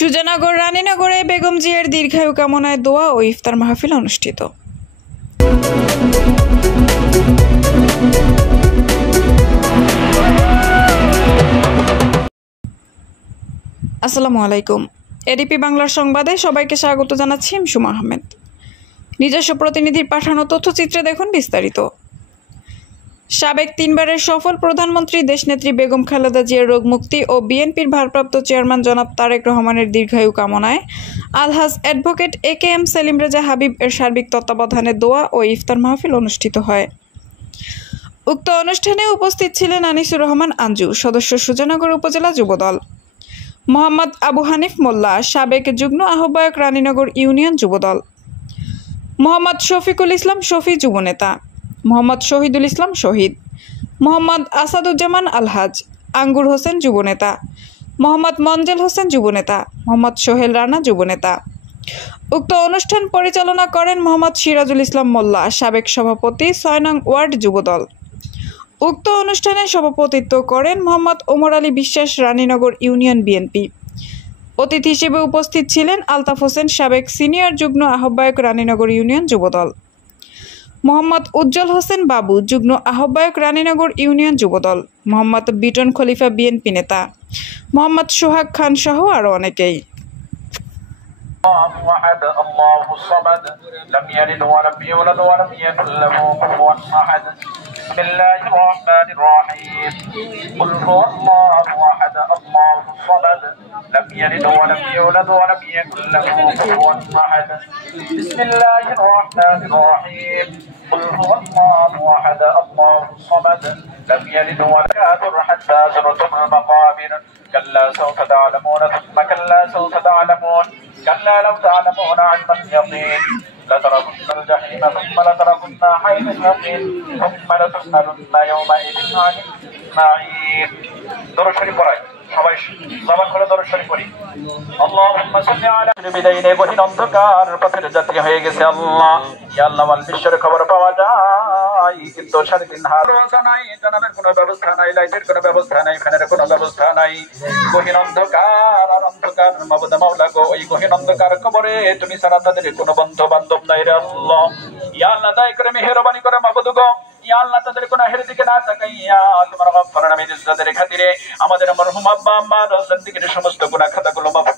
সুজানগর রানীনগরে বেগম জিয়ার দীর্ঘায়ু কামনায় দোয়া ও ইফতার মাহফিল অনুষ্ঠিত। আসসালামু আলাইকুম। এডিপি বাংলার সংবাদে সবাইকে স্বাগত জানাচ্ছি সুমা আহমেদ। নিজস্ব প্রতিনিধির পাঠানো তথ্যচিত্রে দেখুন বিস্তারিত। সাবেক তিনবারের সফল প্রধানমন্ত্রী দেশনেত্রী বেগম খালেদা জিয়ার রোগমুক্তি ও বিএনপির ভারপ্রাপ্ত চেয়ারম্যান জনাব তারেক রহমানের দীর্ঘায়ু কামনায় আলহাজ অ্যাডভোকেট একেএম সেলিম রেজা হাবিব এর সার্বিক তত্ত্বাবধানে দোয়া ও ইফতার মাহফিল অনুষ্ঠিত হয়। উক্ত অনুষ্ঠানে উপস্থিত ছিলেন আনিসুর রহমান আঞ্জু, সদস্য সুজানগর উপজেলা যুবদল; মোহাম্মদ আবু হানিফ মোল্লা, সাবেক যুগ্ম আহ্বায়ক রানীনগর ইউনিয়ন যুবদল; মোহাম্মদ শফিকুল ইসলাম শফি যুবনেতা; মোহাম্মদ শহীদুল ইসলাম শহীদ; মোহাম্মদ আসাদুজ্জামান আলহাজ; আঙ্গুর হোসেন যুবনেতা; মোহাম্মদ মঞ্জেল হোসেন যুবনেতা; মোহাম্মদ সোহেল রানা যুবনেতা। উক্ত অনুষ্ঠান পরিচালনা করেন মোহাম্মদ সিরাজুল ইসলাম মোল্লা, সাবেক সভাপতি ৬ নং ওয়ার্ড যুবদল। উক্ত অনুষ্ঠানে সভাপতিত্ব করেন মোহাম্মদ ওমর আলী বিশ্বাস, রানীনগর ইউনিয়ন বিএনপি। অতিথি হিসেবে উপস্থিত ছিলেন আলতাফ হোসেন, সাবেক সিনিয়র যুগ্ম আহ্বায়ক রানীনগর ইউনিয়ন যুবদল; মোহাম্মদ উজ্জ্বল হোসেন বাবু, যুগ্ম আহ্বায়ক রানীনগর ইউনিয়ন যুবদল; মোহাম্মদ বিটন খলিফা বিএনপি নেতা; মোহাম্মদ সোহাগ খান সহ আরও অনেকেই। بسم الله الرحمن الرحيم قل هو الله احد الله الصمد لم يلد ولم يولد ولم يكن له كفوا احد بسم الله الرحمن الرحيم قل هو الله احد الله الصمد لم يلد ولم يولد حتى زرتم المقابر كلا سوف تعلمون ثم كلا سوف تعلمون كلا لو تعلمون علم اليقين لتركن الجحيم ثم لتركن حيث اليقين ثم لتسألن يومئذ عن النعيم। درود شريف পড়াই সবাই জবান করে দরুদ শরীফ পড়ি। আল্লাহুম্মা সাল্লি আলা বিদাইনে গহীন অন্ধকার পথের যাত্রী হয়ে গেছে আল্লাহ। ইয়া আল্লাহ, ওয়াল বিশ্বের খবর পাওয়া যায় কিন্তু সারাদিন হারোজা নাই, জানানোর কোনো ব্যবস্থা নাই, লাইটের কোনো ব্যবস্থা নাই, ফ্যানের কোনো ব্যবস্থা নাই। গহীন অন্ধকার আর অন্ধকার মাবুদ মাওলা গো, ওই গহীন অন্ধকার কবরে তুমি ছাড়া তাদের কোনো বন্ধু বান্ধব নাই রে আল্লাহ। ইয়া আল্লাহ, দয়া করে মেহেরবানি করে মাবুদ গো, ইয়া আল্লাহ তাদের গুনাহের দিকে না তাকাইয়া তোমার গফফার নামের ইজ্জতের খাতিরে আমাদের মরহুম আব্বা আম্মার জিন্দেগীর সমস্ত গুনাহ খাতাগুলো মাফ